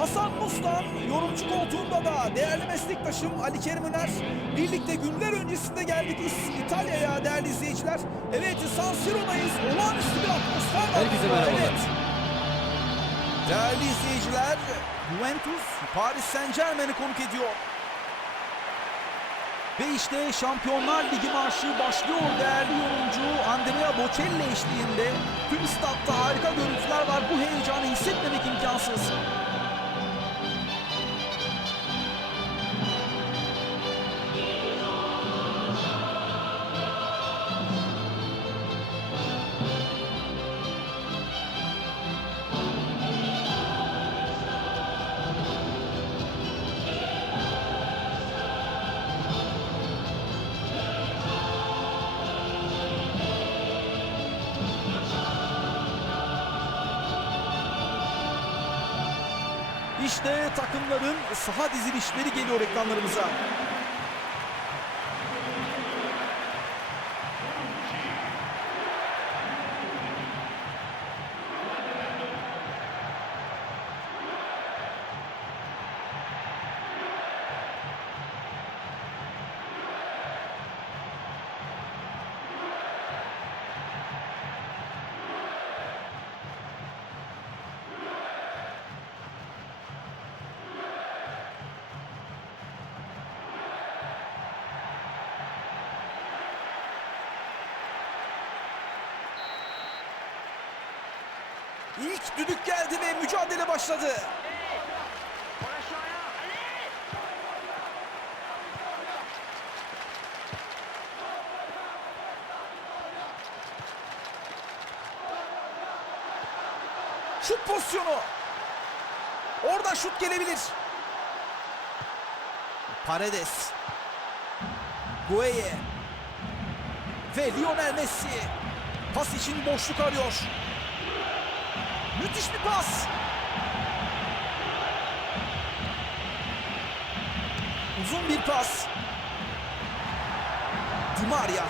Hasan Mustan, yorumcu koltuğunda da değerli meslektaşım Ali Kerim Öner. Birlikte günler öncesinde geldik İtalya'ya değerli izleyiciler. Evet San Siro'dayız. Olağanüstü bir atmosfer var. Herkese merhabalar. Evet. Değerli izleyiciler, Juventus Paris Saint Germain'i konuk ediyor. Ve işte Şampiyonlar Ligi marşı başlıyor değerli yorumcu Andrea Bocelli eşliğinde. Tüm statta harika görüntüler var. Bu heyecanı hissetmemek imkansız. İşte takımların saha dizilişleri geliyor ekranlarımıza. İlk düdük geldi ve mücadele başladı. Şut pozisyonu. Orada şut gelebilir. Paredes. Gueye. Ve Lionel Messi. Pas için boşluk arıyor. Müthiş bir pas. Uzun bir pas. Di Maria.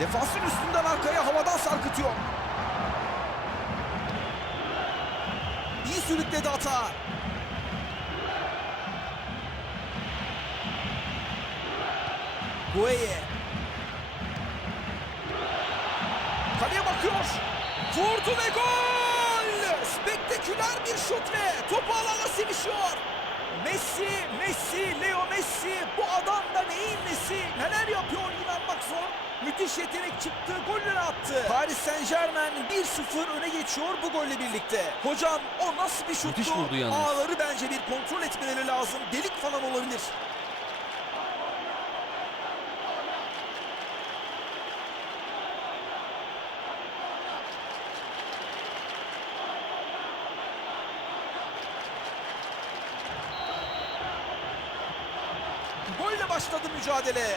Defansın üstünden arkaya havadan sarkıtıyor. İyi sürükledi hata. Gueye. Kaleye bakıyor. Vurdu ve gol! Spektaküler bir şut ve topu alana sevişiyor. Messi, Messi, Leo Messi. Bu adam da neyin nesi? Neler yapıyor inanmak zor. Müthiş yetenek çıktı, golleri attı. Paris Saint Germain 1-0 öne geçiyor bu golle birlikte. Hocam o nasıl bir şuttu? Müthiş vurdu yalnız. Ağları bence bir kontrol etmeleri lazım. Delik falan olabilir. Golle başladı mücadele.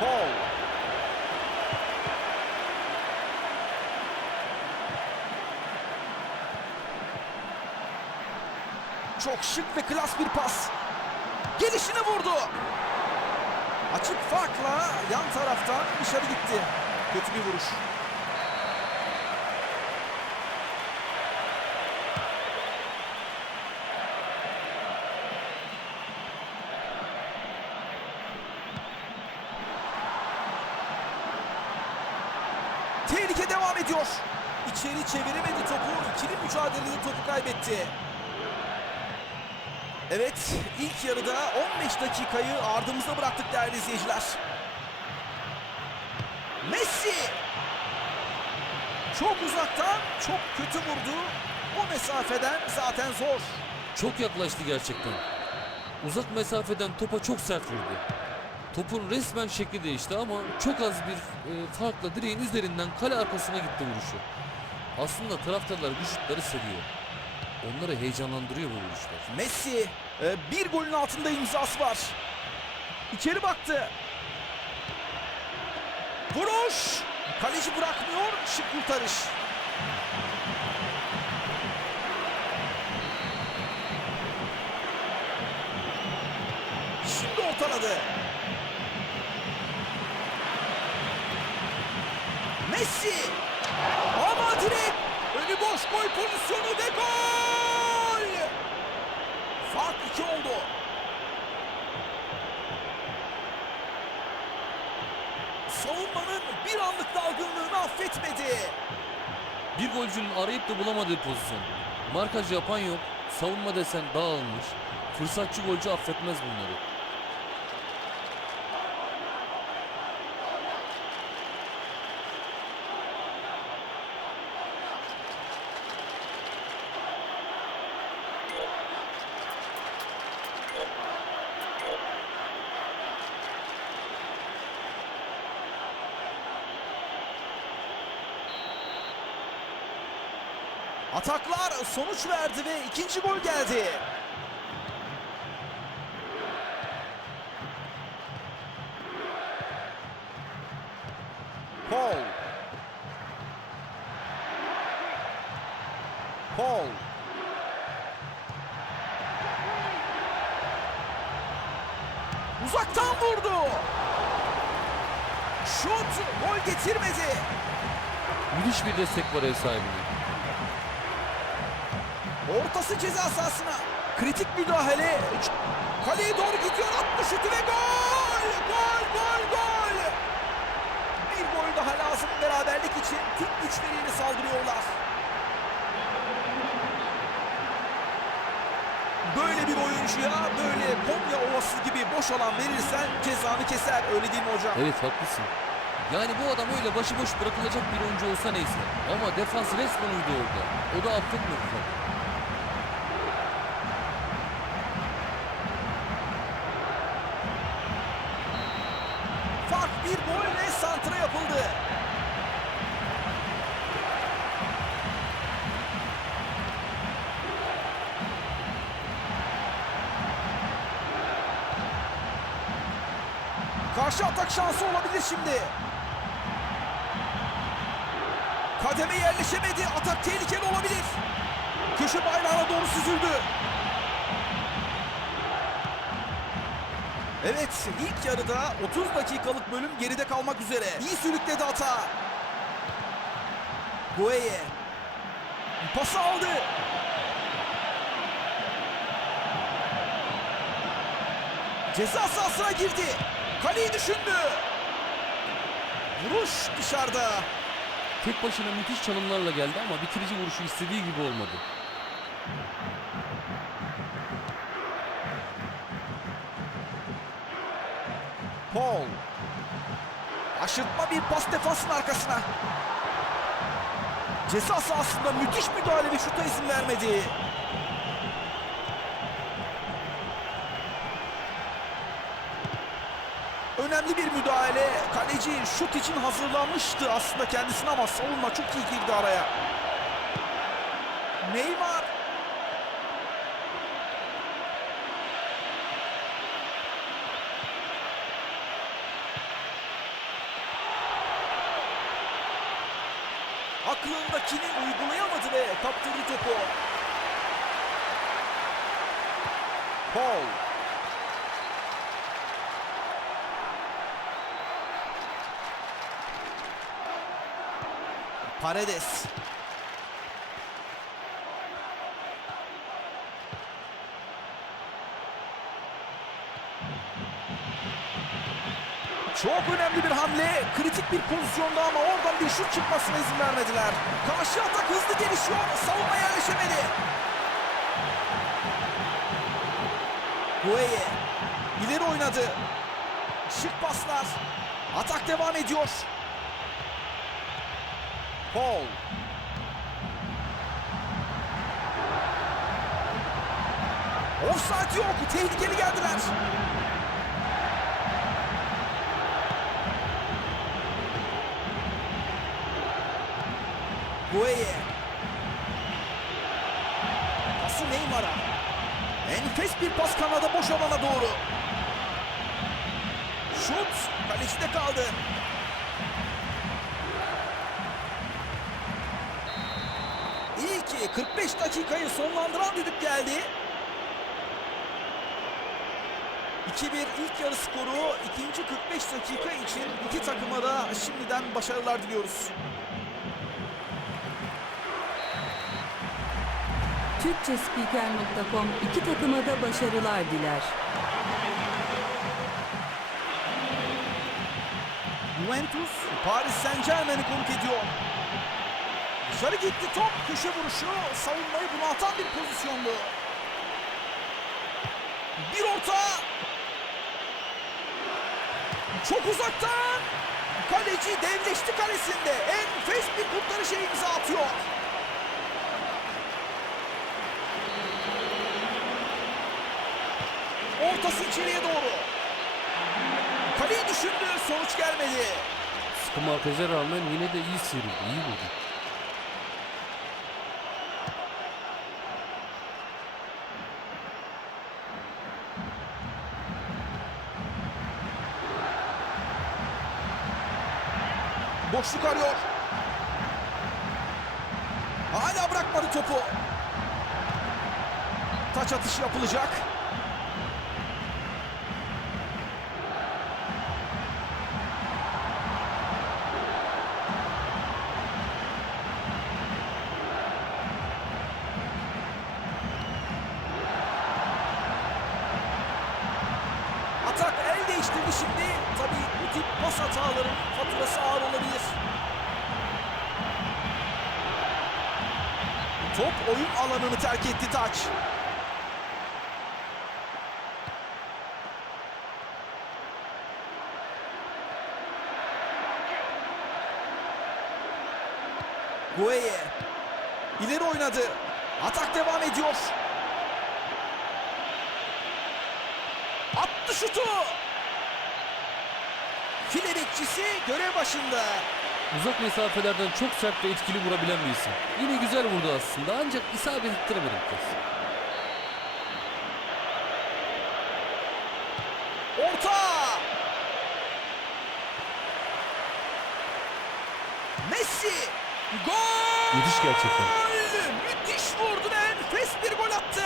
Paul. Çok şık ve klas bir pas. Gelişine vurdu. Açık farkla yan taraftan dışarı gitti. Kötü bir vuruş. Tehlike devam ediyor. İçeri çeviremedi topu. İkili mücadelede topu kaybetti. Evet, ilk yarıda 15 dakikayı ardımızda bıraktık değerli izleyiciler. Messi! Çok uzaktan, çok kötü vurdu. O mesafeden zaten zor. Çok yaklaştı gerçekten. Uzak mesafeden topa çok sert vurdu. Topun resmen şekli değişti ama çok az bir e, farkla direğin üzerinden kale arkasına gitti vuruşu. Aslında taraftarlar bu şutları seviyor. Onları heyecanlandırıyor bu vuruşlar. Messi e, bir golün altında imzası var. İçeri baktı. Vuruş. Kaleci bırakmıyor. Şık kurtarış. Şimdi ortaladı. Messi. Ama direkt önü boş gol pozisyonu ve gol. Fark 2 oldu. Savunmanın bir anlık dalgınlığını affetmedi. Bir golcünün arayıp da bulamadığı pozisyon. Markaj yapan yok. Savunma desen dağılmış. Fırsatçı golcü affetmez bunları. Ataklar sonuç verdi ve ikinci gol geldi. Paul. Paul. Uzaktan vurdu. Şut gol getirmedi. Müthiş bir destek var ev sahibine. Ortası ceza sahasına. Kritik müdahale. Kaleye doğru gidiyor. Attı şutu ve gol! Gol, gol, gol! Bir gol daha lazım beraberlik için. Tüm güçleriyle saldırıyorlar. Böyle bir oyuncuya böyle Konya Ovası gibi boş alan verirsen cezanı keser. Öyle değil mi hocam? Evet haklısın. Yani bu adam öyle başıboş bırakılacak bir oyuncu olsa neyse. Ama defans resmen uydu orada. O da affetmiyor bu takım. Fark bir golle santra yapıldı. Karşı atak şansı olabilir şimdi. Kademe yerleşemedi. Atak tehlikeli olabilir. Köşe bayrağına doğru süzüldü. Evet ilk yarıda 30 dakikalık bölüm geride kalmak üzere. İyi sürükledi hata. Gueye. Pası aldı. Ceza sahasına girdi. Kaleyi düşündü. Vuruş dışarıda. Tek başına müthiş çalımlarla geldi ama bitirici vuruşu istediği gibi olmadı. Paul. Aşırtma bir pas defansın arkasına. Ceza sahasında müthiş müdahale ve şuta izin vermedi. Önemli bir müdahale. Kaleci şut için hazırlanmıştı aslında kendisine ama savunma çok iyi girdi araya. Neymar aklındakini uygulayamadı ve kaptırdı topu. Paul. Paredes. Çok önemli bir hamle. Kritik bir pozisyonda ama oradan bir şut çıkmasına izin vermediler. Karşı atak hızlı gelişiyor. Savunma yerleşemedi. Gueye. ileri oynadı. Şık paslar. Atak devam ediyor. Paul. Offside yok. Tehlikeli geldiler. Gueye. numara. Enfes bir pas kanada boş alana doğru. Şut kalecide kaldı. 45 dakikayı sonlandıran düdük geldi. 2-1 ilk yarı skoru ikinci 45 dakika için iki takıma da şimdiden başarılar diliyoruz. Türkçespiker.com iki takıma da başarılar diler. Juventus Paris Saint Germain'i konuk ediyor. Dışarı gitti top köşe vuruşu savunmayı bunaltan bir pozisyondu. Bir orta. Çok uzaktan. Kaleci devleşti kalesinde. Enfes bir kurtarışa imza atıyor. Ortası içeriye doğru. Kaleyi düşündü sonuç gelmedi. Sıkı markaja rağmen yine de iyi sıyrıldı. iyi vurdu. Boşluk arıyor. Hala bırakmadı topu. Taç atışı yapılacak. Oyun alanını terk etti taç. Gueye ileri oynadı. Atak devam ediyor. Attı şutu. Bekçisi görev başında. Uzak mesafelerden çok sert ve etkili vurabilen bir isim. Yine güzel vurdu aslında ancak isabet ettiremedi kez. Orta. Messi. Gol. Müthiş gerçekten. Müthiş vurdu ve enfes bir gol attı.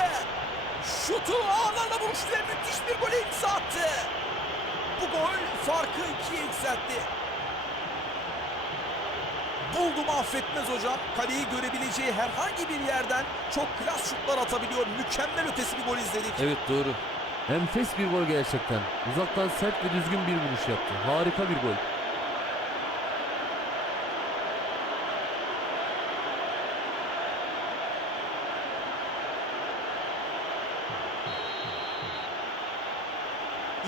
Şutu ağlarla vuruştu ve müthiş bir gole imza attı. Bu gol farkı ikiye yükseltti. Buldum affetmez hocam. Kaleyi görebileceği herhangi bir yerden çok klas şutlar atabiliyor. Mükemmel ötesi bir gol izledik. Evet doğru. Enfes bir gol gerçekten. Uzaktan sert ve düzgün bir vuruş yaptı. Harika bir gol.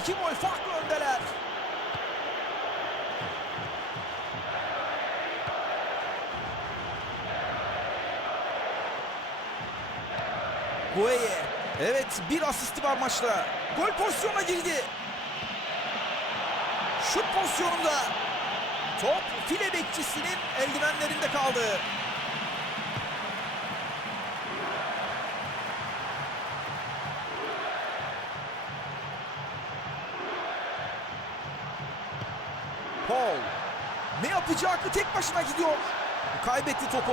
İki gol farklı öndeler. Gueye. Evet bir asisti var maçta. Gol pozisyonuna girdi. Şut pozisyonunda. Top file bekçisinin eldivenlerinde kaldı. Paul. Ne yapacağı aklı tek başına gidiyor. Kaybetti topu.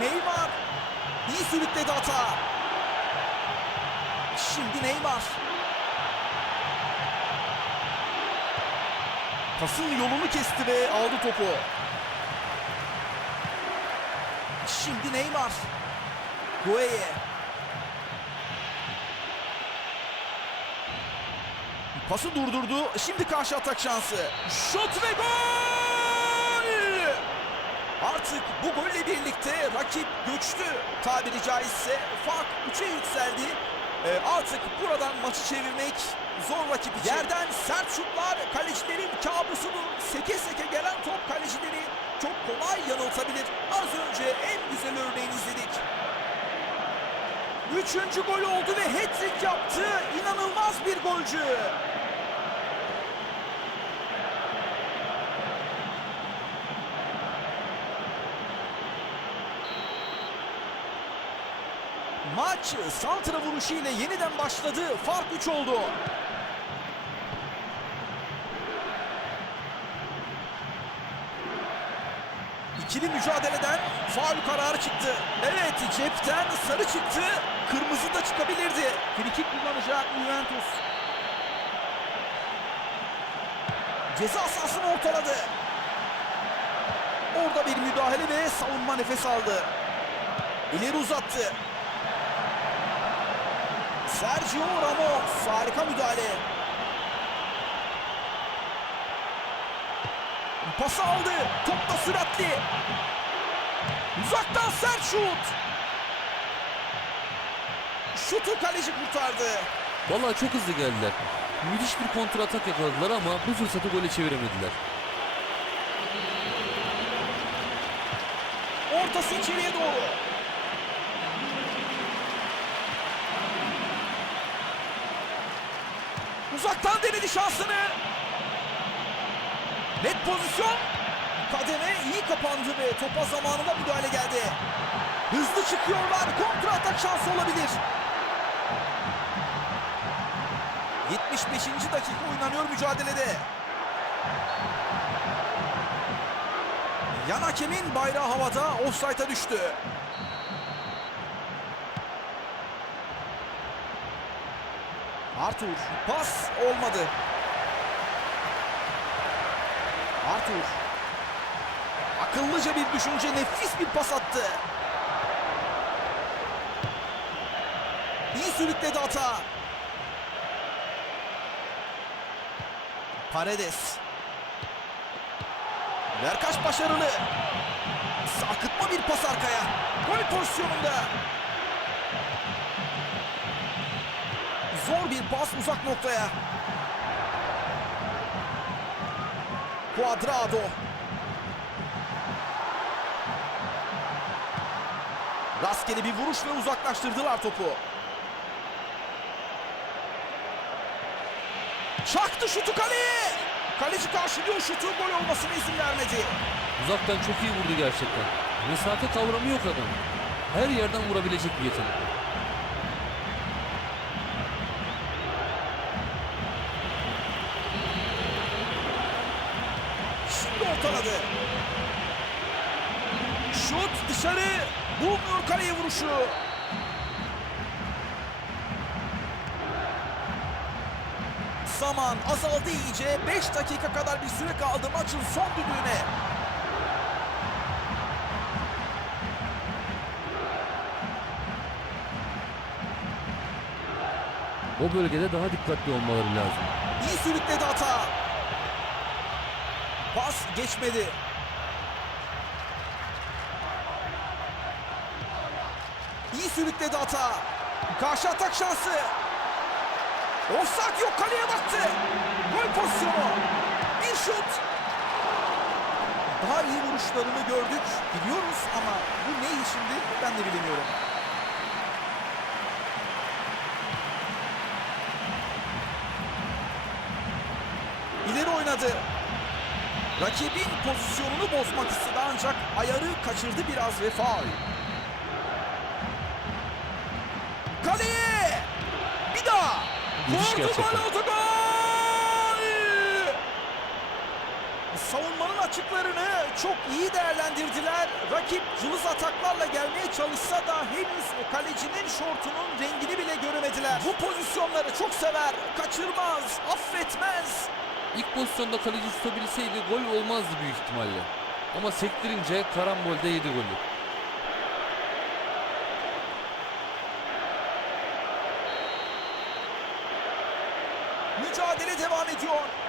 Neymar. İyi sürükledi hata. Şimdi Neymar. Pasın yolunu kesti ve aldı topu. Şimdi Neymar. Gueye. Pası durdurdu. Şimdi karşı atak şansı. Şut ve gol! Artık bu golle birlikte rakip göçtü. Tabiri caizse fark 3'e yükseldi. Ee, artık buradan maçı çevirmek zor rakip için. Yerden sert şutlar kalecilerin kabusudur. Seke seke gelen top kalecileri çok kolay yanıltabilir. Az önce en güzel örneğini izledik. Üçüncü gol oldu ve hat-trick yaptı. İnanılmaz bir golcü. Maç santra vuruşu ile yeniden başladı. Fark 3 oldu. İkili mücadeleden faul kararı çıktı. Evet cepten sarı çıktı. Kırmızı da çıkabilirdi. Frikik kullanacak Juventus. Ceza sahasını ortaladı. Orada bir müdahale ve savunma nefes aldı. İleri uzattı. Sergio Ramos harika müdahale. Pası aldı. Top da süratli. Uzaktan sert şut. Şutu kaleci kurtardı. Vallahi çok hızlı geldiler. Müthiş bir kontra atak yakaladılar ama bu fırsatı gole çeviremediler. Ortası içeriye doğru. Uzaktan denedi şansını. Net pozisyon. Kademe iyi kapandı ve topa zamanında müdahale geldi. Hızlı çıkıyorlar. Kontra atak şansı olabilir. 75. dakika oynanıyor mücadelede. Yan hakemin bayrağı havada offside'a düştü. Arthur pas olmadı. Arthur akıllıca bir düşünce nefis bir pas attı. İyi sürükledi hata. Paredes. Verkaç başarılı. Sarkıtma bir pas arkaya. Gol pozisyonunda. Zor bir pas uzak noktaya. Cuadrado. Rastgele bir vuruşla uzaklaştırdılar topu. Çaktı şutu kaleye. Kaleci karşılıyor şutu gol olmasına izin vermedi. Uzaktan çok iyi vurdu gerçekten. Mesafe kavramı yok adam. Her yerden vurabilecek bir yetenek. Şimdi ortaladı. Şut dışarı. Bulmuyor kaleye vuruşu. Zaman azaldı iyice. 5 dakika kadar bir süre kaldı maçın son düdüğüne. O bölgede daha dikkatli olmaları lazım. İyi sürükledi hata. Pas geçmedi. Sürükledi hata. Karşı atak şansı. Offside yok kaleye baktı. Gol pozisyonu. Bir şut. Daha iyi vuruşlarını gördük. Biliyoruz ama bu neydi şimdi ben de bilemiyorum. İleri oynadı. Rakibin pozisyonunu bozmak istedi ancak ayarı kaçırdı biraz ve faul. Kaleye! Bir daha! Müthiş Vurdu gerçekten. gol oldu gol! Savunmanın açıklarını çok iyi değerlendirdiler. Rakip cılız ataklarla gelmeye çalışsa da henüz kalecinin şortunun rengini bile göremediler. Bu pozisyonları çok sever, kaçırmaz, affetmez. İlk pozisyonda kaleci tutabilseydi gol olmazdı büyük ihtimalle. Ama sektirince karambolde yedi golü. Mücadele devam ediyor.